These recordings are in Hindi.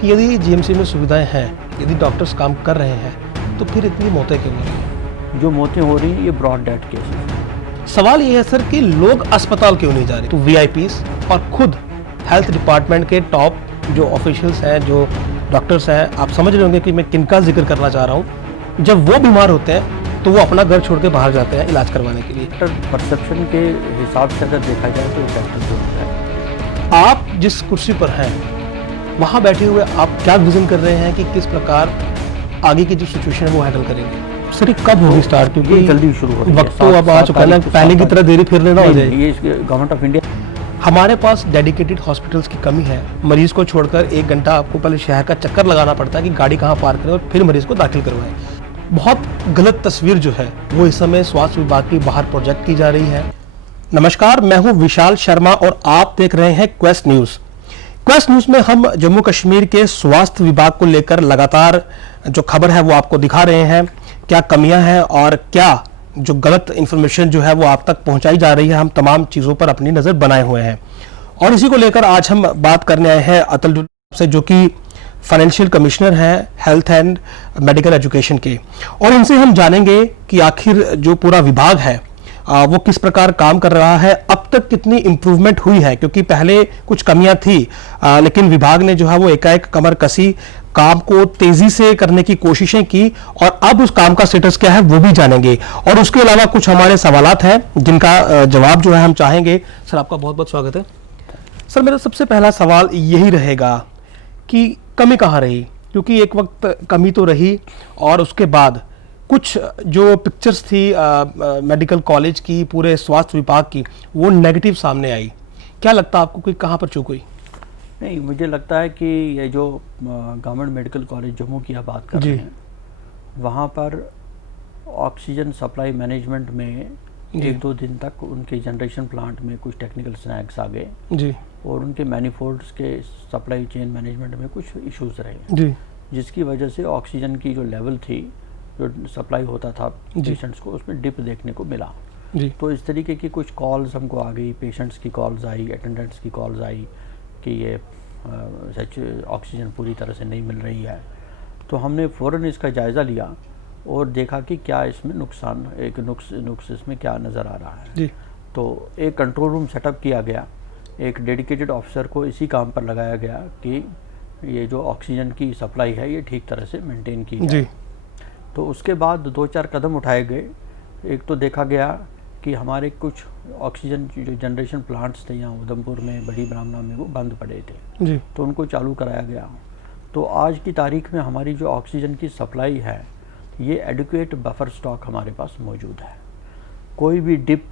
कि यदि जीएमसी में सुविधाएं हैं, यदि डॉक्टर्स काम कर रहे हैं, तो फिर इतनी मौतें क्यों हो रही हैं? जो मौतें हो रही हैं ये ब्रॉड डेथ केसेस हैं। सवाल ये है सर कि लोग अस्पताल क्यों नहीं जा रहे? तो वीआईपीज और खुद हेल्थ डिपार्टमेंट के टॉप जो ऑफिशियल्स हैं, जो डॉक्टर्स हैं, आप समझ रहे होंगे कि मैं किनका जिक्र करना चाह रहा हूँ, जब वो बीमार होते हैं तो वो अपना घर छोड़ के बाहर जाते हैं इलाज करवाने के लिए। परसेप्शन के हिसाब से अगर देखा जाए तो डॉक्टर जो है, आप जिस कुर्सी पर हैं वहाँ बैठे हुए आप क्या विजन कर रहे हैं कि किस प्रकार आगे की जो सिचुएशन है वो हैंडल करेंगे? सर ये कब होगी स्टार्ट? क्योंकि जल्दी शुरू हो रही है। वक्त तो अब आ चुका है ना, पहले की तरह देरी फिर लेना हो जाए। ये गवर्नमेंट ऑफ इंडिया, हमारे पास डेडिकेटेड हॉस्पिटल्स की कमी है। मरीज को छोड़कर 1 घंटा आपको पहले शहर का चक्कर लगाना पड़ता है कि गाड़ी कहाँ पार्क करें और फिर मरीज को दाखिल करवाएं। बहुत गलत तस्वीर जो है वो इस समय स्वास्थ्य विभाग की बाहर प्रोजेक्ट की जा रही है। नमस्कार, मैं हूं विशाल शर्मा और आप देख रहे हैं क्वेस्ट न्यूज। क्वेस्ट न्यूज में हम जम्मू कश्मीर के स्वास्थ्य विभाग को लेकर लगातार जो खबर है वो आपको दिखा रहे हैं, क्या कमियां हैं और क्या जो गलत इंफॉर्मेशन जो है वो आप तक पहुंचाई जा रही है। हम तमाम चीजों पर अपनी नजर बनाए हुए हैं और इसी को लेकर आज हम बात करने आए हैं अतुल से, जो कि फाइनेंशियल कमिश्नर हैं हेल्थ एंड मेडिकल एजुकेशन के, और इनसे हम जानेंगे कि आखिर जो पूरा विभाग है वो किस प्रकार काम कर रहा है, अब तक कितनी इंप्रूवमेंट हुई है, क्योंकि पहले कुछ कमियां थी लेकिन विभाग ने जो है वो एकाएक कमर कसी, काम को तेजी से करने की कोशिशें की और अब उस काम का स्टेटस क्या है वो भी जानेंगे। और उसके अलावा कुछ हमारे सवालात हैं जिनका जवाब जो है हम चाहेंगे। सर आपका बहुत बहुत स्वागत है। सर मेरा सबसे पहला सवाल यही रहेगा कि कमी कहाँ रही, क्योंकि एक वक्त कमी तो रही और उसके बाद कुछ जो पिक्चर्स थी मेडिकल कॉलेज की, पूरे स्वास्थ्य विभाग की, वो नेगेटिव सामने आई। क्या लगता है आपको कि कहाँ पर चूक हुई? नहीं, मुझे लगता है कि ये जो गवर्नमेंट मेडिकल कॉलेज जम्मू की आप बात कर रहे हैं, वहाँ पर ऑक्सीजन सप्लाई मैनेजमेंट में 1-2 दिन तक उनके जनरेशन प्लांट में कुछ टेक्निकल स्नैक्स आ गए जी, और उनके मैनिफोल्ड्स के सप्लाई चेन मैनेजमेंट में कुछ इश्यूज रहे जी, जिसकी वजह से ऑक्सीजन की जो लेवल थी, जो सप्लाई होता था पेशेंट्स को, उसमें डिप देखने को मिला जी। तो इस तरीके की कुछ कॉल्स हमको आ गई, पेशेंट्स की कॉल्स आई, अटेंडेंट्स की कॉल्स आई कि ये सच ऑक्सीजन पूरी तरह से नहीं मिल रही है। तो हमने फ़ौरन इसका जायज़ा लिया और देखा कि क्या इसमें नुकसान, एक नुक्स इसमें क्या नज़र आ रहा है जी। तो एक कंट्रोल रूम सेटअप किया गया, एक डेडिकेटेड ऑफिसर को इसी काम पर लगाया गया कि ये जो ऑक्सीजन की सप्लाई है ये ठीक तरह से मेंटेन की जाए। तो उसके बाद 2-4 कदम उठाए गए। एक तो देखा गया कि हमारे कुछ ऑक्सीजन जो जनरेशन प्लांट्स थे यहाँ उधमपुर में, बड़ी ब्राह्मणा में, वो बंद पड़े थे जी। तो उनको चालू कराया गया। तो आज की तारीख में हमारी जो ऑक्सीजन की सप्लाई है ये एडिक्वेट बफर स्टॉक हमारे पास मौजूद है। कोई भी डिप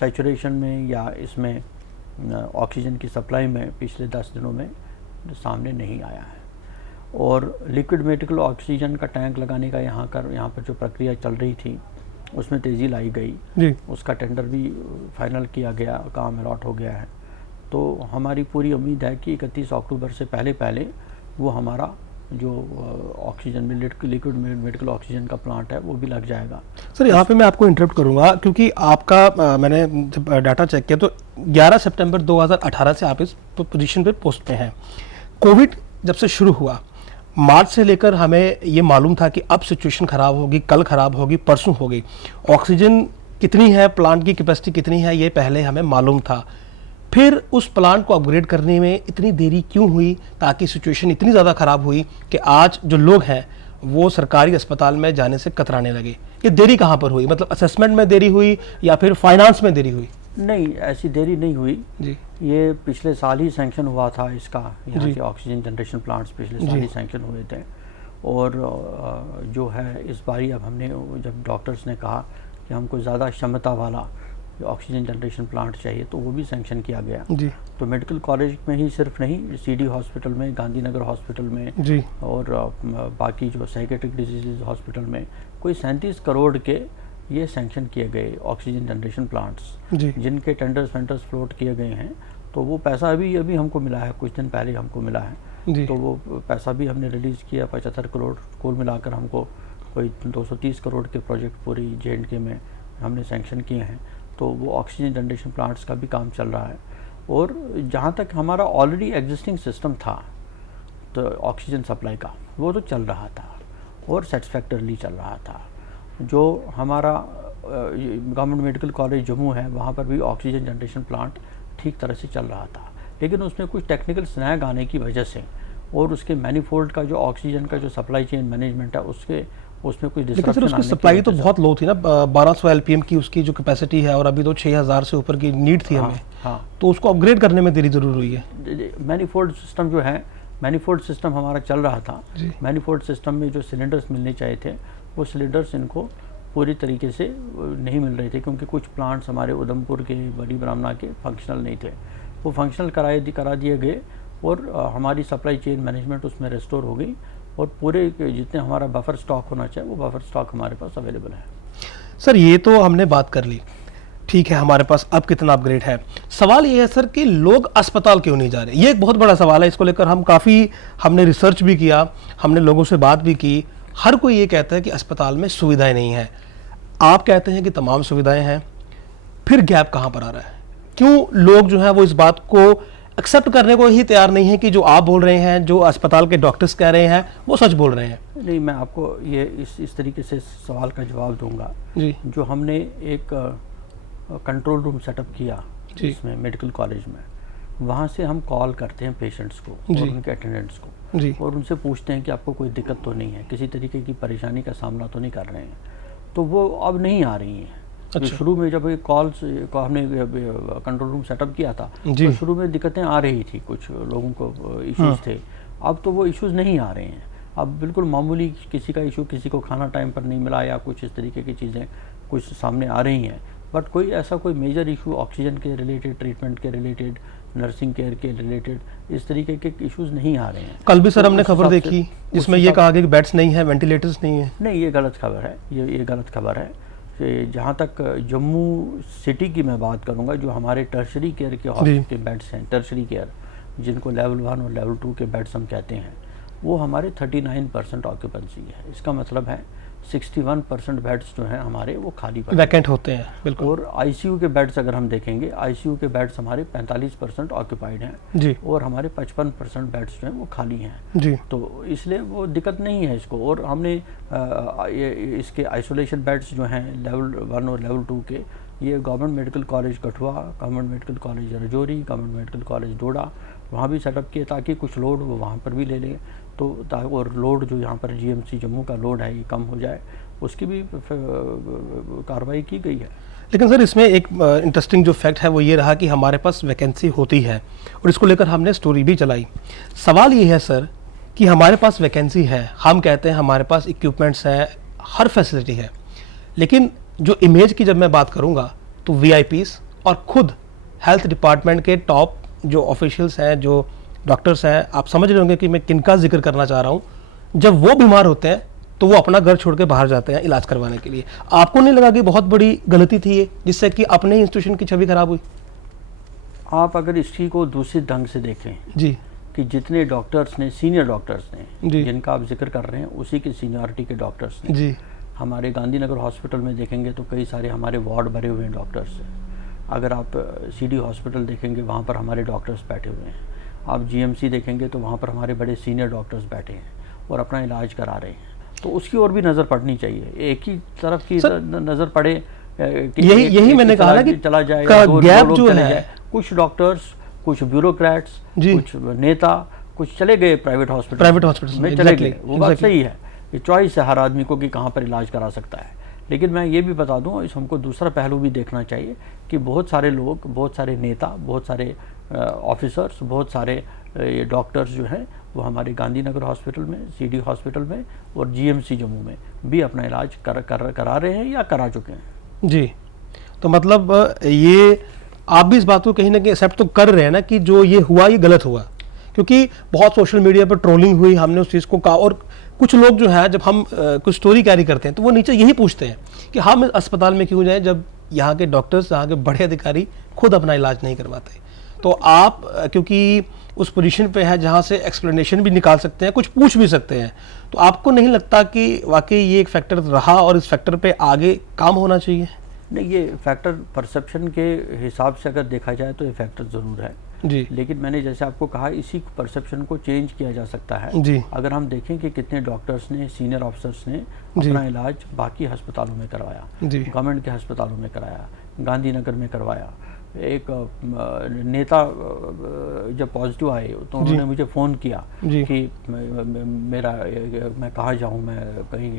सैचुरेशन में या इसमें ऑक्सीजन की सप्लाई में पिछले 10 दिनों में सामने नहीं आया है। और लिक्विड मेडिकल ऑक्सीजन का टैंक लगाने का यहाँ पर जो प्रक्रिया चल रही थी उसमें तेज़ी लाई गई जी। उसका टेंडर भी फाइनल किया गया, काम अलॉट हो गया है। तो हमारी पूरी उम्मीद है कि 31 अक्टूबर से पहले वो हमारा जो ऑक्सीजन में लिक्विड मेडिकल ऑक्सीजन का प्लांट है वो भी लग जाएगा। सर यहाँ पे मैं आपको इंटरप्ट करूँगा, क्योंकि आपका मैंने जब डाटा चेक किया तो 11 सितंबर 2018 से आप इस पोजीशन पे पोस्ट पे हैं। कोविड जब से शुरू हुआ, मार्च से लेकर हमें ये मालूम था कि अब सिचुएशन ख़राब होगी, कल ख़राब होगी, परसों होगी। ऑक्सीजन कितनी है, प्लांट की कैपेसिटी कितनी है, ये पहले हमें मालूम था। फिर उस प्लांट को अपग्रेड करने में इतनी देरी क्यों हुई, ताकि सिचुएशन इतनी ज़्यादा ख़राब हुई कि आज जो लोग हैं वो सरकारी अस्पताल में जाने से कतराने लगे? ये देरी कहाँ पर हुई? मतलब असेसमेंट में देरी हुई या फिर फाइनेंस में देरी हुई? नहीं, ऐसी देरी नहीं हुई जी। ये पिछले साल ही सैंक्शन हुआ था इसका, यहाँ के ऑक्सीजन जनरेशन प्लांट्स पिछले साल ही सैंक्शन हुए थे। और जो है इस बारी अब हमने, जब डॉक्टर्स ने कहा कि हमको ज़्यादा क्षमता वाला ऑक्सीजन जनरेशन प्लांट चाहिए, तो वो भी सैंक्शन किया गया जी। तो मेडिकल कॉलेज में ही सिर्फ नहीं, सीडी हॉस्पिटल में, गांधीनगर हॉस्पिटल में जी, और बाकी जो साइकेट्रिक डिजीज़ हॉस्पिटल में कोई 37 करोड़ के ये सैंक्शन किए गए ऑक्सीजन जनरेशन प्लांट्स, जिनके टेंडर्स फ्लोट किए गए हैं। तो वो पैसा अभी हमको मिला है, कुछ दिन पहले हमको मिला है। तो वो पैसा भी हमने रिलीज़ किया, 75 करोड़ कुल मिलाकर हमको कोई 230 करोड़ के प्रोजेक्ट पूरी J&K में हमने सैंक्शन किए हैं। तो वो ऑक्सीजन जनरेशन प्लांट्स का भी काम चल रहा है। और जहाँ तक हमारा ऑलरेडी एग्जिस्टिंग सिस्टम था, तो ऑक्सीजन सप्लाई का वो तो चल रहा था और सेटिस्फैक्टरली चल रहा था। जो हमारा गवर्नमेंट मेडिकल कॉलेज जम्मू है वहाँ पर भी ऑक्सीजन जनरेशन प्लांट ठीक तरह से चल रहा था, लेकिन उसमें कुछ टेक्निकल स्नैग आने की वजह से और उसके मैनीफोल्ड का जो ऑक्सीजन का जो सप्लाई चेन मैनेजमेंट है उसमें कुछ लेकिन सर उसकी सप्लाई तो बहुत लो थी ना, 1200 एलपीएम की उसकी जो कैपेसिटी है और अभी तो 6000 से ऊपर की नीड थी हमें। हाँ, तो उसको अपग्रेड करने में देरी जरूर हुई है। मैनीफोल्ड सिस्टम जो है, मैनीफोल्ड सिस्टम हमारा चल रहा था। मैनीफोल्ड सिस्टम में जो सिलेंडर्स मिलने चाहिए थे वो सिलेंडर्स इनको पूरी तरीके से नहीं मिल रहे थे, क्योंकि कुछ प्लांट्स हमारे उधमपुर के, बड़ी ब्राह्मणा के फंक्शनल नहीं थे। वो फंक्शनल करा दिए गए और हमारी सप्लाई चेन मैनेजमेंट उसमें रेस्टोर हो गई और पूरे जितने हमारा बफर स्टॉक होना चाहिए वो बफर स्टॉक हमारे पास अवेलेबल है। सर ये तो हमने बात कर ली, ठीक है, हमारे पास अब कितना अपग्रेड है। सवाल ये है सर कि लोग अस्पताल क्यों नहीं जा रहे, ये एक बहुत बड़ा सवाल है। इसको लेकर हमने रिसर्च भी किया, हमने लोगों से बात भी की। हर कोई ये कहता है कि अस्पताल में सुविधाएं नहीं है, आप कहते हैं कि तमाम सुविधाएं हैं, फिर गैप कहाँ पर आ रहा है? क्यों लोग जो है वो इस बात को एक्सेप्ट करने को ही तैयार नहीं है कि जो आप बोल रहे हैं, जो अस्पताल के डॉक्टर्स कह रहे हैं, वो सच बोल रहे हैं? नहीं, मैं आपको ये इस तरीके से सवाल का जवाब दूंगा जी। जो हमने एक कंट्रोल रूम सेटअप किया इसमें मेडिकल कॉलेज में, वहाँ से हम कॉल करते हैं पेशेंट्स को और उनके अटेंडेंट्स को जी। और उनसे पूछते हैं कि आपको कोई दिक्कत तो नहीं है, किसी तरीके की परेशानी का सामना तो नहीं कर रहे हैं। तो वो अब नहीं आ रही हैं। अच्छा। शुरू में जब कॉल्स हमने कंट्रोल रूम सेटअप किया था तो शुरू में दिक्कतें आ रही थी, कुछ लोगों को इश्यूज थे। अब तो वो इश्यूज नहीं आ रहे हैं। अब बिल्कुल मामूली किसी का इशू, किसी को खाना टाइम पर नहीं मिला या कुछ इस तरीके की चीज़ें कुछ सामने आ रही हैं, बट कोई मेजर इशू ऑक्सीजन के रिलेटेड, ट्रीटमेंट के रिलेटेड, नर्सिंग केयर के रिलेटेड इस तरीके के इश्यूज नहीं आ रहे हैं। कल भी सर हमने खबर देखी जिसमें ये कहा गया कि बेड्स नहीं है, वेंटिलेटर्स नहीं है। नहीं, ये गलत खबर है। ये गलत खबर है। जहाँ तक जम्मू सिटी की मैं बात करूँगा, जो हमारे टर्शरी केयर के बेड्स हैं, टर्शरी केयर जिनको लेवल 1 और लेवल 2 के बेड्स हम कहते हैं, वो हमारे 39% ऑक्यूपेंसी है। इसका मतलब है 61% बेड्स जो हैं हमारे वो खाली वैकेंट होते हैं। बिल्कुल। और आईसीयू के बेड्स अगर हम देखेंगे, आईसीयू के बेड्स हमारे 45% ऑक्यूपाइड हैं जी। और हमारे 55% बेड्स जो हैं वो खाली हैं जी। तो इसलिए वो दिक्कत नहीं है इसको। और हमने इसके आइसोलेशन बेड्स जो हैं लेवल 1 और लेवल 2 के, ये government medical college Kathua, government medical college Rajouri, government medical college Doda, वहाँ भी सेटअप किए ताकि कुछ लोड वो वहाँ पर भी ले लें। तो और लोड जो यहाँ पर जीएमसी जम्मू का लोड है ये कम हो जाए, उसकी भी कार्रवाई की गई है। लेकिन सर इसमें एक इंटरेस्टिंग जो फैक्ट है वो ये रहा कि हमारे पास वैकेंसी होती है और इसको लेकर हमने स्टोरी भी चलाई। सवाल ये है सर कि हमारे पास वैकेंसी है, हम कहते हैं हमारे पास इक्विपमेंट्स हैं, हर फैसिलिटी है, लेकिन जो इमेज की जब मैं बात करूँगा तो वीआईपीज़ और खुद हेल्थ डिपार्टमेंट के टॉप जो ऑफिशियल्स हैं, जो डॉक्टर्स हैं, आप समझ रहे होंगे कि मैं किनका जिक्र करना चाह रहा हूँ, जब वो बीमार होते हैं तो वो अपना घर छोड़ के बाहर जाते हैं इलाज करवाने के लिए। आपको नहीं लगा कि बहुत बड़ी गलती थी ये, जिससे कि अपने इंस्टीट्यूशन की छवि खराब हुई? आप अगर इसी को दूसरे ढंग से देखें जी, कि जितने डॉक्टर्स ने, सीनियर डॉक्टर्स ने जिनका आप जिक्र कर रहे हैं, उसी के सीनियरिटी के डॉक्टर्स ने जी, हमारे गांधीनगर हॉस्पिटल में देखेंगे तो कई सारे हमारे वार्ड भरे हुए हैं डॉक्टर्स। अगर आप सीडी हॉस्पिटल देखेंगे वहाँ पर हमारे डॉक्टर्स बैठे हुए हैं। आप जीएमसी देखेंगे तो वहाँ पर हमारे बड़े सीनियर डॉक्टर्स बैठे हैं और अपना इलाज करा रहे हैं। तो उसकी ओर भी नज़र पड़नी चाहिए। एक ही तरफ की नज़र पड़े कि यही मैंने कहा ना कि चला जाए, गैप जो है, कुछ डॉक्टर्स, कुछ ब्यूरोक्रेट्स, कुछ नेता, कुछ चले गए प्राइवेट हॉस्पिटल में चले गए। वो बात सही है, ये चॉइस है हर आदमी को कि कहाँ पर इलाज करा सकता है। लेकिन मैं ये भी बता दूं, इस हमको दूसरा पहलू भी देखना चाहिए कि बहुत सारे लोग, बहुत सारे नेता, बहुत सारे ऑफिसर्स, बहुत सारे डॉक्टर्स जो हैं वो हमारे गांधीनगर हॉस्पिटल में, सीडी हॉस्पिटल में और जीएमसी जम्मू में भी अपना इलाज करा रहे हैं या करा चुके हैं जी। तो मतलब ये आप भी इस बात को कहीं ना कहीं एक्सेप्ट तो कर रहे हैं ना कि जो ये हुआ ये गलत हुआ, क्योंकि बहुत सोशल मीडिया पर ट्रोलिंग हुई, हमने उस चीज़ को कहा। और कुछ लोग जो है, जब हम कुछ स्टोरी कैरी करते हैं तो वो नीचे यही पूछते हैं कि हम अस्पताल में क्यों जाएं जब यहाँ के डॉक्टर्स, यहाँ के बड़े अधिकारी खुद अपना इलाज नहीं करवाते। तो आप क्योंकि उस पोजीशन पे है जहाँ से एक्सप्लेनेशन भी निकाल सकते हैं, कुछ पूछ भी सकते हैं, तो आपको नहीं लगता कि वाकई ये एक फैक्टर रहा और इस फैक्टर पे आगे काम होना चाहिए? नहीं, ये फैक्टर परसेप्शन के हिसाब से अगर देखा जाए तो ये फैक्टर ज़रूर है। जी लेकिन मैंने जैसे आपको कहा, इसी परसेप्शन को चेंज किया जा सकता है जी अगर हम देखें कि कितने डॉक्टर्स ने, सीनियर ऑफिसर्स ने अपना इलाज बाकी अस्पतालों में करवाया, जी गवर्नमेंट के अस्पतालों में कराया, गांधीनगर में करवाया। एक नेता जब पॉजिटिव आए तो उन्होंने मुझे फ़ोन किया जी कि मैं कहाँ जाऊँ, मैं कहीं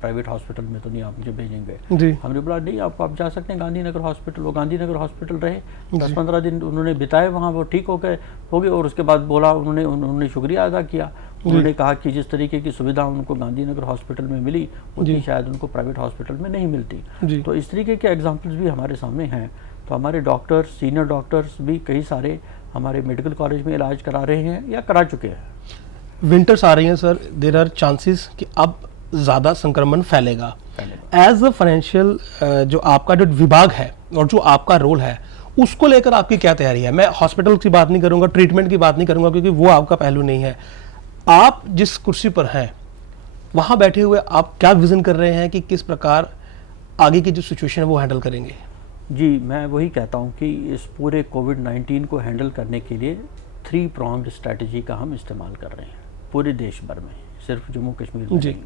प्राइवेट हॉस्पिटल में तो नहीं आप मुझे भेजेंगे। जी हमने बोला नहीं, आप जा सकते हैं गांधीनगर हॉस्पिटल। वो गांधीनगर हॉस्पिटल रहे 10-15 दिन उन्होंने बिताए वहाँ, वो ठीक हो गए और उसके बाद बोला, उन्होंने शुक्रिया अदा किया। उन्होंने कहा कि जिस तरीके की सुविधा उनको गांधीनगर हॉस्पिटल में मिली उतनी शायद उनको प्राइवेट हॉस्पिटल में नहीं मिलती। तो इस तरीके के एग्जाम्पल्स भी हमारे सामने हैं। तो हमारे डॉक्टर्स, सीनियर डॉक्टर्स भी कई सारे हमारे मेडिकल कॉलेज में इलाज करा रहे हैं या करा चुके हैं। विंटर्स आ रही हैं सर, देयर आर चांसेस कि अब ज़्यादा संक्रमण फैलेगा। एज अ फाइनेंशियल जो आपका जो विभाग है और जो आपका रोल है, उसको लेकर आपकी क्या तैयारी है? मैं हॉस्पिटल की बात नहीं करूंगा, ट्रीटमेंट की बात नहीं करूंगा, क्योंकि वो आपका पहलू नहीं है। आप जिस कुर्सी पर हैं वहाँ बैठे हुए आप क्या विजन कर रहे हैं कि किस प्रकार आगे की जो सिचुएशन है वो हैंडल करेंगे? जी, मैं वही कहता हूँ कि इस पूरे कोविड-19 को हैंडल करने के लिए 3 pronged स्ट्रैटेजी का हम इस्तेमाल कर रहे हैं पूरे देश भर में, सिर्फ जम्मू कश्मीर में नहीं।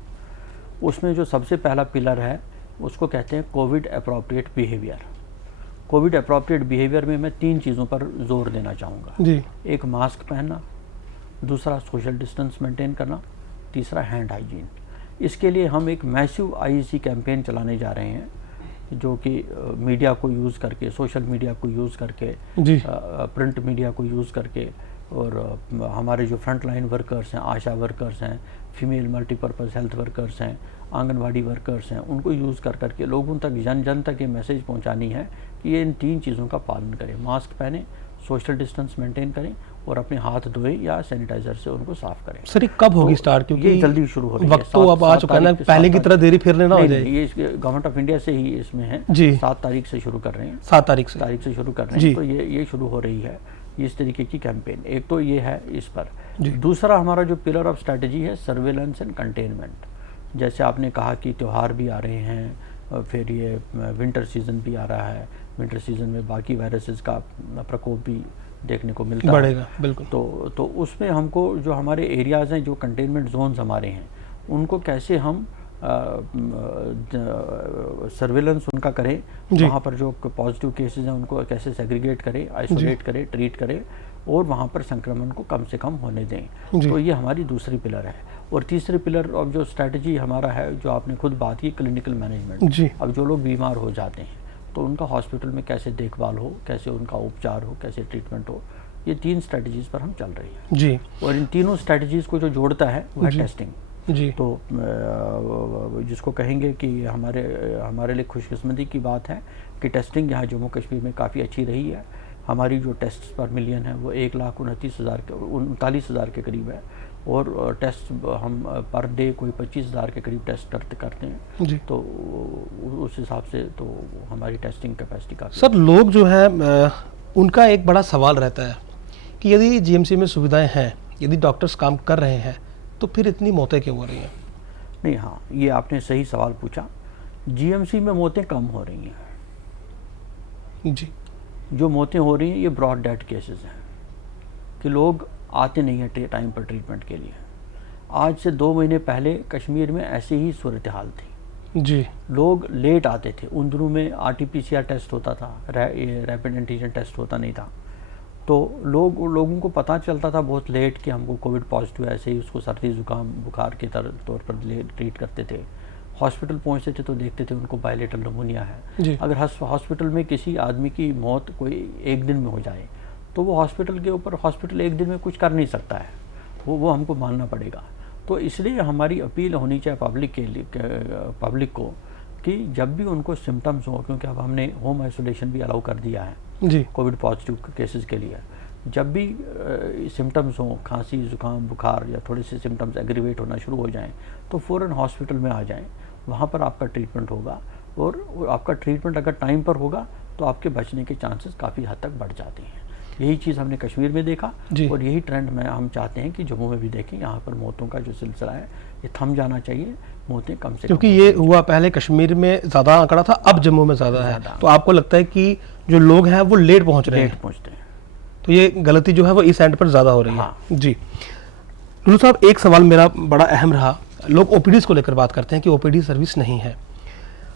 उसमें जो सबसे पहला पिलर है उसको कहते हैं Covid appropriate behaviour. Covid appropriate behaviour में मैं 3 चीज़ों पर जोर देना चाहूँगा। जी एक, मास्क पहनना, दूसरा सोशल डिस्टेंस मेंटेन करना, तीसरा हैंड हाइजीन। इसके लिए हम एक मैसिव आईईसी कैंपेन चलाने जा रहे हैं, जो कि मीडिया को यूज़ करके, सोशल मीडिया को यूज़ करके, प्रिंट मीडिया को यूज़ करके, और हमारे जो फ्रंट लाइन वर्कर्स हैं, आशा वर्कर्स हैं, फीमेल मल्टीपर्पज़ हेल्थ वर्कर्स हैं, आंगनवाड़ी वर्कर्स हैं, उनको यूज़ कर करके लोगों तक, जन जन तक ये मैसेज पहुंचानी है कि ये इन 3 चीज़ों का पालन करें। मास्क पहने, सोशल डिस्टेंस मेंटेन करें और अपने हाथ धोएं या सैनिटाइजर से उनको साफ करें। सर ये कब होगी स्टार्ट? क्योंकि ये जल्दी शुरू हो रही है, वक्त तो अब आ चुका है ना, पहले की तरह देरी फिर लेना हो जाए। ये गवर्नमेंट ऑफ इंडिया से ही इसमें है जी 7 तारीख से शुरू कर रहे हैं, 7 तारीख से शुरू कर रहे हैं। तो ये शुरू हो रही है इस तरीके की कैंपेन। एक तो ये है इस पर। दूसरा हमारा जो पिलर ऑफ स्ट्रैटेजी है सर्वेलेंस एंड कंटेनमेंट। जैसे आपने कहा कि त्यौहार भी आ रहे हैं, और फिर ये विंटर सीजन भी आ रहा है। विंटर सीजन में बाकी वायरसेस का प्रकोप भी देखने को मिलता बढ़ेगा, बिल्कुल। तो उसमें हमको जो हमारे एरियाज़ हैं, जो कंटेनमेंट जोन्स हमारे हैं, उनको कैसे हम सर्वेलेंस उनका करें, वहाँ पर जो पॉजिटिव केसेस हैं उनको कैसे सेग्रीगेट करें, आइसोलेट करें, ट्रीट करें और वहाँ पर संक्रमण को कम से कम होने दें। तो ये हमारी दूसरी पिलर है। और तीसरी पिलर ऑफ जो स्ट्रैटेजी हमारा है, जो आपने खुद बात की, क्लिनिकल मैनेजमेंट। अब जो लोग बीमार हो जाते हैं तो उनका हॉस्पिटल में कैसे देखभाल हो, कैसे उनका उपचार हो, कैसे ट्रीटमेंट हो, ये 3 स्ट्रैटेजीज़ पर हम चल रहे हैं जी। और इन तीनों स्ट्रैटेजीज़ को जो जोड़ता है वो है टेस्टिंग जी। तो जिसको कहेंगे कि हमारे लिए खुशकिस्मती की बात है कि टेस्टिंग यहाँ जम्मू कश्मीर में काफ़ी अच्छी रही है। हमारी जो टेस्ट पर मिलियन है वो 1,39,000 के करीब है और टेस्ट हम पर डे कोई 25,000 के करीब टेस्ट करते हैं जी। तो उस हिसाब से तो हमारी टेस्टिंग कैपेसिटी काफ़ी। सर लोग जो है उनका एक बड़ा सवाल रहता है कि यदि जीएमसी में सुविधाएं हैं, यदि डॉक्टर्स काम कर रहे हैं, तो फिर इतनी मौतें क्यों हो रही हैं? नहीं, हाँ, ये आपने सही सवाल पूछा। जीएमसी में मौतें कम हो रही हैं जी। जो मौतें हो रही हैं ये ब्रॉड डेथ केसेस हैं कि लोग आते नहीं हैं टाइम पर ट्रीटमेंट के लिए। आज से 2 महीने पहले कश्मीर में ऐसी ही सूरत हाल थी जी। लोग लेट आते थे। उन दिनों में RT-PCR टेस्ट होता था, रैपिड एंटीजन टेस्ट होता नहीं था, तो लोगों को पता चलता था बहुत लेट कि हमको कोविड पॉजिटिव है। ऐसे ही उसको सर्दी जुकाम बुखार के तौर पर ट्रीट करते थे। हॉस्पिटल पहुंचते थे तो देखते थे उनको बायलेटरल निमोनिया है। अगर हॉस्पिटल में किसी आदमी की मौत कोई 1 दिन में हो जाए तो वो हॉस्पिटल 1 दिन में कुछ कर नहीं सकता है, वो हमको मानना पड़ेगा। तो इसलिए हमारी अपील होनी चाहिए पब्लिक को कि जब भी उनको सिम्टम्स हो, क्योंकि अब हमने होम आइसोलेशन भी अलाउ कर दिया है जी कोविड पॉजिटिव केसेस के लिए, जब भी सिम्टम्स हों, खांसी जुकाम बुखार या थोड़े से सिम्टम्स एग्रीवेट होना शुरू हो जाएं तो फ़ौरन हॉस्पिटल में आ जाएं। वहाँ पर आपका ट्रीटमेंट होगा और आपका ट्रीटमेंट अगर टाइम पर होगा तो आपके बचने के चांसेस काफ़ी हद तक बढ़ जाते हैं। यही चीज़ हमने कश्मीर में देखा और यही ट्रेंड में हम चाहते हैं कि जम्मू में भी देखें। यहाँ पर मौतों का जो सिलसिला है ये थम जाना चाहिए, मौतें कम से क्योंकि ये हुआ पहले कश्मीर में ज़्यादा आंकड़ा था, अब जम्मू में ज़्यादा है। तो आपको लगता है कि जो लोग हैं वो लेट पहुँच रहे हैं? पहुँचते हैं। तो ये गलती जो है वो इस एंड पर ज़्यादा हो रही है। हाँ। जी लुलू साहब, एक सवाल मेरा बड़ा अहम रहा, लोग ओपीडीज को लेकर बात करते हैं कि ओपीडी सर्विस नहीं है।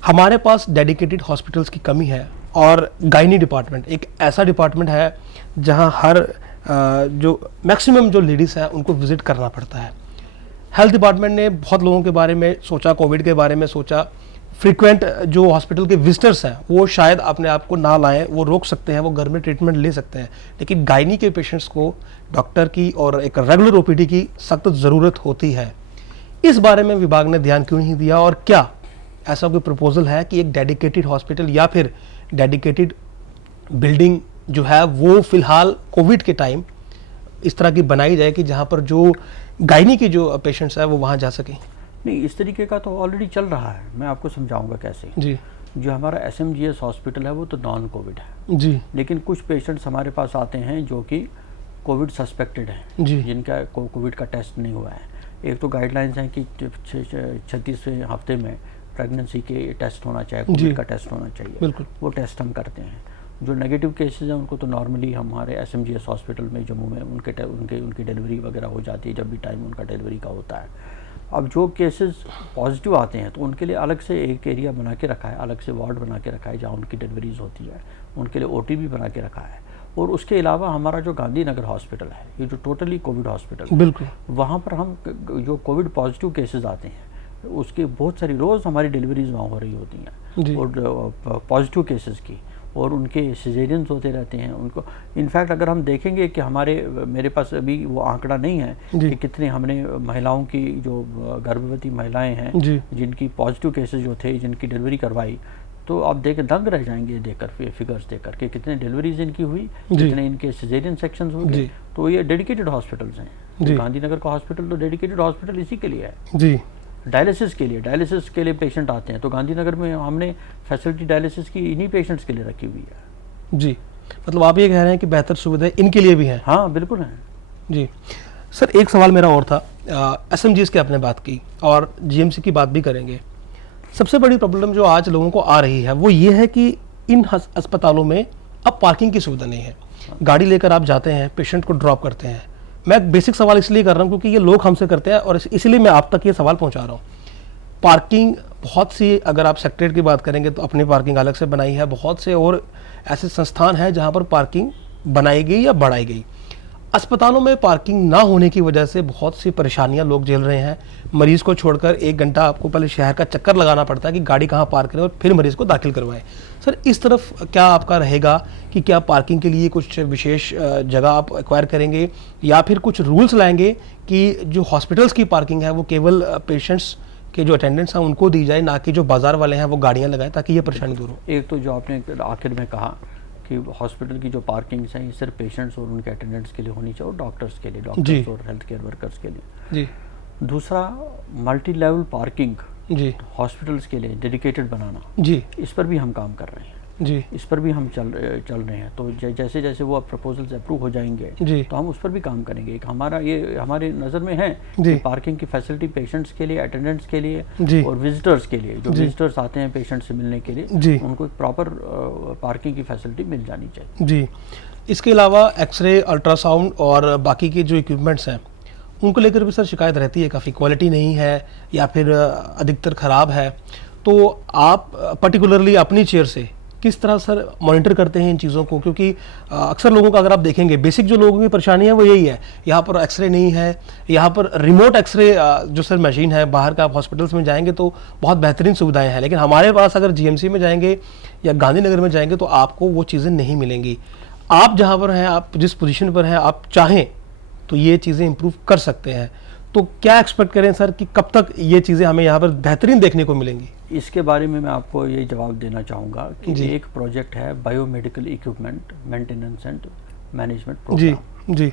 हमारे पास डेडिकेटेड हॉस्पिटल्स की कमी है और गायनी डिपार्टमेंट एक ऐसा डिपार्टमेंट है जहां हर जो मैक्सिमम जो लेडीज़ हैं उनको विजिट करना पड़ता है। हेल्थ डिपार्टमेंट ने बहुत लोगों के बारे में सोचा, कोविड के बारे में सोचा, फ्रीक्वेंट जो हॉस्पिटल के विजिटर्स हैं वो शायद अपने आप को ना लाएं, वो रोक सकते हैं, वो घर में ट्रीटमेंट ले सकते हैं, लेकिन गायनी के पेशेंट्स को डॉक्टर की और एक रेगुलर ओपीडी की सख्त ज़रूरत होती है। इस बारे में विभाग ने ध्यान क्यों नहीं दिया, और क्या ऐसा कोई प्रपोजल है कि एक डेडिकेटेड हॉस्पिटल या फिर डेडिकेटेड बिल्डिंग जो है वो फिलहाल कोविड के टाइम इस तरह की बनाई जाए कि जहां पर जो गायनी के जो पेशेंट्स हैं वो वहां जा सकें? नहीं, इस तरीके का तो ऑलरेडी चल रहा है, मैं आपको समझाऊंगा कैसे। जी जो हमारा SMGS हॉस्पिटल है वो तो नॉन कोविड है जी लेकिन कुछ पेशेंट्स हमारे पास आते हैं जो कि कोविड सस्पेक्टेड हैं, जी जिनका कोविड का टेस्ट नहीं हुआ है। एक तो गाइडलाइंस हैं कि 36वें हफ्ते में प्रेगनेंसी के टेस्ट होना चाहिए, कोविड का टेस्ट होना चाहिए, बिल्कुल। वो टेस्ट हम करते हैं। जो नेगेटिव केसेस हैं उनको तो नॉर्मली हमारे SMGS हॉस्पिटल में जम्मू में उनकी डिलीवरी वगैरह हो जाती है जब भी टाइम उनका डिलीवरी का होता है। अब जो केसेस पॉजिटिव आते हैं तो उनके लिए अलग से एक एरिया बना के रखा है, अलग से वार्ड बना के रखा है जहाँ उनकी डिलीवरीज होती है, उनके लिए OT भी बना के रखा है। और उसके अलावा हमारा जो गांधीनगर हॉस्पिटल है, ये जो टोटली कोविड हॉस्पिटल, बिल्कुल, वहाँ पर हम जो कोविड पॉजिटिव केसेस आते हैं उसके बहुत सारी रोज़ हमारी डिलीवरीज वहाँ हो रही होती हैं, और पॉजिटिव केसेस की, और उनके सिजेरियंस होते रहते हैं उनको। इनफैक्ट अगर हम देखेंगे कि मेरे पास अभी वो आंकड़ा नहीं है कि कितने हमने महिलाओं की जो गर्भवती महिलाएं हैं जिनकी पॉजिटिव केसेस जो थे जिनकी डिलीवरी करवाई, तो आप दंग रह जाएंगे देखकर, फिगर्स देखकर कि कितने डिलीवरीज इनकी हुई, कितने इनके सिजेरियन सेक्शंस हुए। तो ये डेडिकेटेड हॉस्पिटल्स हैं। गांधीनगर का हॉस्पिटल तो डेडिकेटेड हॉस्पिटल इसी के लिए है जी, डायलिसिस के लिए पेशेंट आते हैं, तो गांधीनगर में हमने फैसिलिटी डायलिसिस की इन्हीं पेशेंट्स के लिए रखी हुई है। जी, मतलब आप ये कह रहे हैं कि बेहतर सुविधाएं इनके लिए भी हैं? हाँ बिल्कुल हैं जी। सर एक सवाल मेरा और था, SMGs की आपने बात की और GMC की बात भी करेंगे। सबसे बड़ी प्रॉब्लम जो आज लोगों को आ रही है वो ये है कि इन अस्पतालों में अब पार्किंग की सुविधा नहीं है। गाड़ी लेकर आप जाते हैं, पेशेंट को ड्रॉप करते हैं। मैं बेसिक सवाल इसलिए कर रहा हूँ क्योंकि ये लोग हमसे करते हैं और इसलिए मैं आप तक ये सवाल पहुँचा रहा हूँ। पार्किंग बहुत सी, अगर आप सेक्रेटरी की बात करेंगे तो अपनी पार्किंग अलग से बनाई है, बहुत से और ऐसे संस्थान हैं जहाँ पर पार्किंग बनाई गई या बढ़ाई गई। अस्पतालों में पार्किंग ना होने की वजह से बहुत सी परेशानियां लोग झेल रहे हैं। मरीज को छोड़कर 1 घंटा आपको पहले शहर का चक्कर लगाना पड़ता है कि गाड़ी कहाँ पार्क करें और फिर मरीज को दाखिल करवाएं। सर इस तरफ क्या आपका रहेगा कि क्या पार्किंग के लिए कुछ विशेष जगह आप एक्वायर करेंगे या फिर कुछ रूल्स लाएंगे कि जो हॉस्पिटल्स की पार्किंग है वो केवल पेशेंट्स के जो अटेंडेंट्स हैं उनको दी जाए, ना कि जो बाजार वाले हैं वो गाड़ियाँ लगाएं, ताकि ये परेशानी दूर हो? एक तो जो आपने आखिर में कहा कि हॉस्पिटल की जो पार्किंग्स हैं ये सिर्फ पेशेंट्स और उनके अटेंडेंट्स के लिए होनी चाहिए और डॉक्टर्स के लिए, डॉक्टर्स और हेल्थ केयर वर्कर्स के लिए। जी। दूसरा, मल्टी लेवल पार्किंग जी हॉस्पिटल्स के लिए डेडिकेटेड बनाना जी, इस पर भी हम काम कर रहे हैं जी, इस पर भी हम चल रहे हैं। तो जैसे जैसे वो प्रपोजल्स अप्रूव हो जाएंगे जी, तो हम उस पर भी काम करेंगे। एक हमारे नज़र में है कि पार्किंग की फैसिलिटी पेशेंट्स के लिए, अटेंडेंट्स के लिए और विजिटर्स के लिए, जो विजिटर्स आते हैं पेशेंट से मिलने के लिए, उनको एक प्रॉपर पार्किंग की फैसिलिटी मिल जानी चाहिए जी। इसके अलावा एक्सरे, अल्ट्रासाउंड और बाकी के जो इक्विपमेंट्स हैं उनको लेकर भी सर शिकायत रहती है, काफ़ी क्वालिटी नहीं है या फिर अधिकतर ख़राब है। तो आप पर्टिकुलरली अपनी चेयर से किस तरह सर मॉनिटर करते हैं इन चीज़ों को? क्योंकि अक्सर लोगों का अगर आप देखेंगे बेसिक जो लोगों की परेशानी है वो यही है, यहाँ पर एक्सरे नहीं है, यहाँ पर रिमोट एक्सरे जो सर मशीन है, बाहर का आप हॉस्पिटल्स में जाएंगे तो बहुत बेहतरीन सुविधाएं हैं, लेकिन हमारे पास अगर GMC में जाएंगे या गांधीनगर में जाएंगे तो आपको वो चीज़ें नहीं मिलेंगी। आप जहाँ पर हैं, आप जिस पोजीशन पर हैं, आप चाहें तो ये चीज़ें इंप्रूव कर सकते हैं। तो क्या एक्सपेक्ट करें सर कि कब तक ये चीज़ें हमें यहाँ पर बेहतरीन देखने को मिलेंगी? इसके बारे में मैं आपको ये जवाब देना चाहूँगा कि एक प्रोजेक्ट है biomedical equipment maintenance and management programme ji,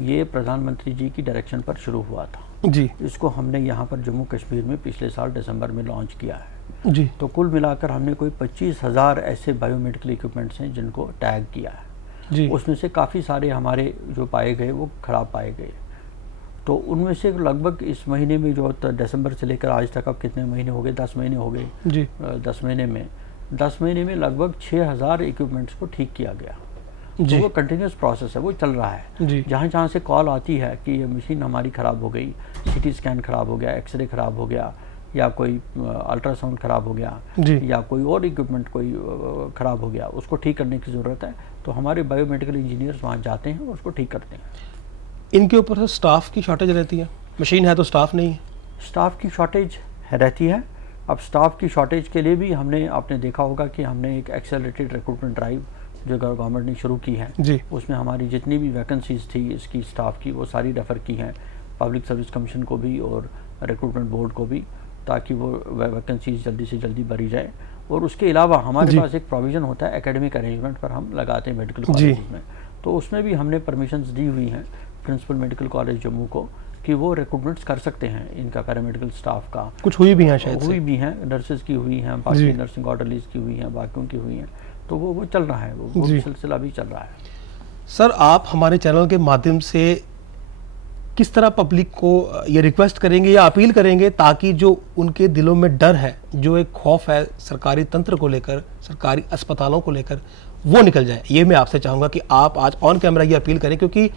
ये प्रधानमंत्री जी की डायरेक्शन पर शुरू हुआ था जी। इसको हमने यहाँ पर जम्मू कश्मीर में पिछले साल दिसंबर में लॉन्च किया है जी। तो कुल मिलाकर हमने कोई 25,000 ऐसे बायोमेडिकल इक्विपमेंट्स हैं जिनको टैग किया है जी। उसमें से काफ़ी सारे हमारे जो पाए गए वो खराब पाए गए, तो उनमें से लगभग इस महीने में जो दिसंबर से लेकर आज तक, अब कितने महीने हो गए, 10 महीने हो गए जी। 10 महीने में लगभग 6,000 इक्विपमेंट्स को ठीक किया गया। तो वो कंटिन्यूस प्रोसेस है, वो चल रहा है। जी। जहाँ जहाँ से कॉल आती है कि ये मशीन हमारी ख़राब हो गई, सीटी स्कैन ख़राब हो गया, एक्सरे ख़राब हो गया, या कोई अल्ट्रासाउंड ख़राब हो गया, या कोई और इक्विपमेंट कोई ख़राब हो गया, उसको ठीक करने की ज़रूरत है, तो हमारे बायोमेडिकल इंजीनियर्स वहाँ जाते हैं और उसको ठीक करते हैं। इनके ऊपर से स्टाफ की शॉर्टेज रहती है, मशीन है तो स्टाफ नहीं है। स्टाफ की शॉर्टेज रहती है। अब स्टाफ की शॉर्टेज के लिए भी आपने देखा होगा कि हमने एक एक्सेलरेटेड रिक्रूटमेंट ड्राइव जो गवर्नमेंट ने शुरू की है जी। उसमें हमारी जितनी भी वैकेंसीज थी इसकी स्टाफ की, वो सारी रेफ़र की हैं पब्लिक सर्विस कमीशन को भी और रिक्रूटमेंट बोर्ड को भी, ताकि वो वैकेंसीज जल्दी से जल्दी भरी जाए। और उसके अलावा हमारे पास एक प्रोविज़न होता है एकेडमिक अरेंजमेंट पर हम लगाते हैं मेडिकल कॉलेज में, तो उसमें भी हमने परमिशंस दी हुई हैं प्रिंसिपल मेडिकल कॉलेज जम्मू को कि वो रिक्रूटमेंट्स कर सकते हैं इनका पैरामेडिकल स्टाफ का। कुछ हुई भी हैं शायद हुई भी हैं, नर्सेज की हुई हैं, बाकी नर्सिंग ऑर्डरलीज की हुई हैं, बाकियों की हुई हैं, तो वो चल रहा है, वो सिलसिला भी चल रहा है। सर, आप हमारे चैनल के माध्यम से किस तरह पब्लिक को ये रिक्वेस्ट करेंगे या अपील करेंगे ताकि जो उनके दिलों में डर है, जो एक खौफ है सरकारी तंत्र को लेकर, सरकारी अस्पतालों को लेकर, वो निकल जाए? ये मैं आपसे चाहूँगा कि आप आज ऑन कैमरा ये अपील करें, क्योंकि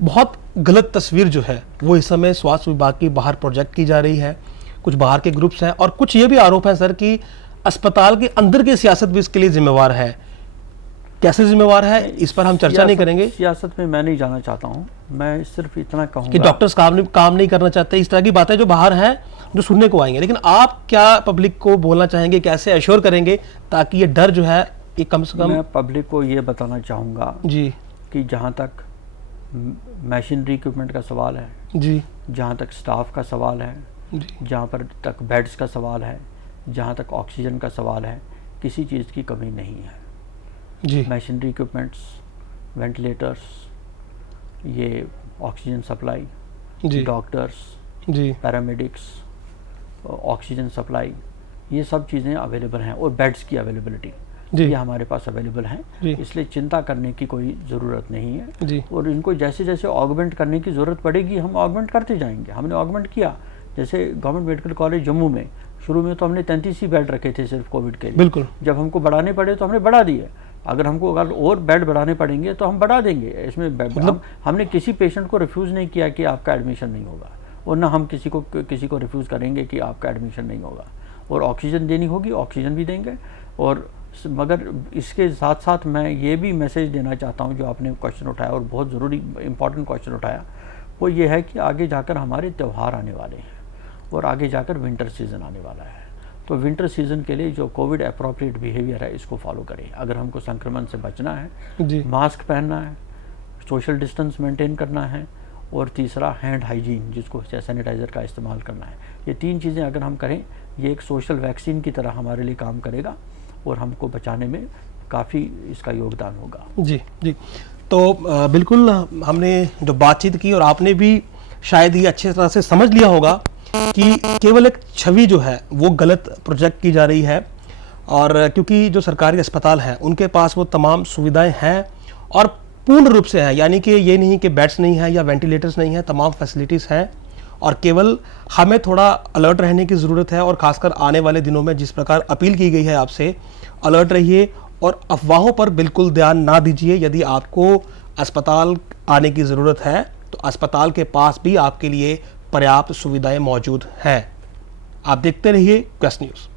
बहुत गलत तस्वीर जो है वो इस समय स्वास्थ्य विभाग की बाहर प्रोजेक्ट की जा रही है। कुछ बाहर के ग्रुप्स हैं और कुछ ये भी आरोप है सर कि अस्पताल के अंदर की सियासत भी इसके लिए जिम्मेवार है। कैसे जिम्मेवार है, इस पर हम चर्चा नहीं करेंगे। सियासत में मैं नहीं जाना चाहता हूँ, मैं सिर्फ इतना कहूँगा कि डॉक्टर्स काम नहीं करना चाहते, इस तरह की बातें जो बाहर हैं जो सुनने को आएंगे। लेकिन आप क्या पब्लिक को बोलना चाहेंगे, कैसे एश्योर करेंगे ताकि ये डर जो है ये कम से कम? मैं पब्लिक को ये बताना चाहूँगा जी कि जहाँ तक मशीनरी इक्विपमेंट का सवाल है जी, जहाँ तक स्टाफ का सवाल है जी, जहाँ पर तक बेड्स का सवाल है, जहाँ तक ऑक्सीजन का सवाल है, किसी चीज़ की कमी नहीं है जी। मशीनरी इक्विपमेंट्स, वेंटिलेटर्स, ये ऑक्सीजन सप्लाई, जी डॉक्टर्स, जी, पैरामेडिक्स, ऑक्सीजन सप्लाई, ये सब चीज़ें अवेलेबल हैं, और बेड्स की अवेलेबिलिटी ये हमारे पास अवेलेबल हैं, इसलिए चिंता करने की कोई ज़रूरत नहीं है जी। और इनको जैसे जैसे ऑगमेंट करने की ज़रूरत पड़ेगी हम ऑगमेंट करते जाएंगे। हमने ऑगमेंट किया, जैसे गवर्नमेंट मेडिकल कॉलेज जम्मू में शुरू में तो हमने 33 ही बेड रखे थे सिर्फ कोविड के लिए। बिल्कुल। जब हमको बढ़ाने पड़े तो हमने बढ़ा दिए, अगर और बेड बढ़ाने पड़ेंगे तो हम बढ़ा देंगे। इसमें मतलब हमने किसी पेशेंट को रिफ्यूज़ नहीं किया कि आपका एडमिशन नहीं होगा, और ना हम किसी को रिफ्यूज़ करेंगे कि आपका एडमिशन नहीं होगा। और ऑक्सीजन देनी होगी, ऑक्सीजन भी देंगे। और मगर इसके साथ साथ मैं ये भी मैसेज देना चाहता हूँ, जो आपने क्वेश्चन उठाया और बहुत ज़रूरी इंपॉर्टेंट क्वेश्चन उठाया, वो ये है कि आगे जाकर हमारे त्यौहार आने वाले हैं और आगे जाकर विंटर सीज़न आने वाला है। तो विंटर सीज़न के लिए जो कोविड अप्रोप्रिएट बिहेवियर है इसको फॉलो करें। अगर हमको संक्रमण से बचना है, मास्क पहनना है, सोशल डिस्टेंस मेंटेन करना है, और तीसरा हैंड हाइजीन जिसको सैनिटाइज़र का इस्तेमाल करना है। ये 3 चीज़ें अगर हम करें, ये एक सोशल वैक्सीन की तरह हमारे लिए काम करेगा और हमको बचाने में काफ़ी इसका योगदान होगा। जी जी। तो बिल्कुल हमने जो बातचीत की, और आपने भी शायद ही अच्छी तरह से समझ लिया होगा कि केवल एक छवि जो है वो गलत प्रोजेक्ट की जा रही है। और क्योंकि जो सरकारी अस्पताल हैं उनके पास वो तमाम सुविधाएं हैं और पूर्ण रूप से हैं, यानी कि ये नहीं कि बेड्स नहीं हैं या वेंटिलेटर्स नहीं हैं, तमाम फैसिलिटीज़ हैं। और केवल हमें थोड़ा अलर्ट रहने की ज़रूरत है, और ख़ासकर आने वाले दिनों में जिस प्रकार अपील की गई है आपसे, अलर्ट रहिए और अफवाहों पर बिल्कुल ध्यान ना दीजिए। यदि आपको अस्पताल आने की ज़रूरत है तो अस्पताल के पास भी आपके लिए पर्याप्त सुविधाएं मौजूद हैं। आप देखते रहिए क्वेस्ट न्यूज़।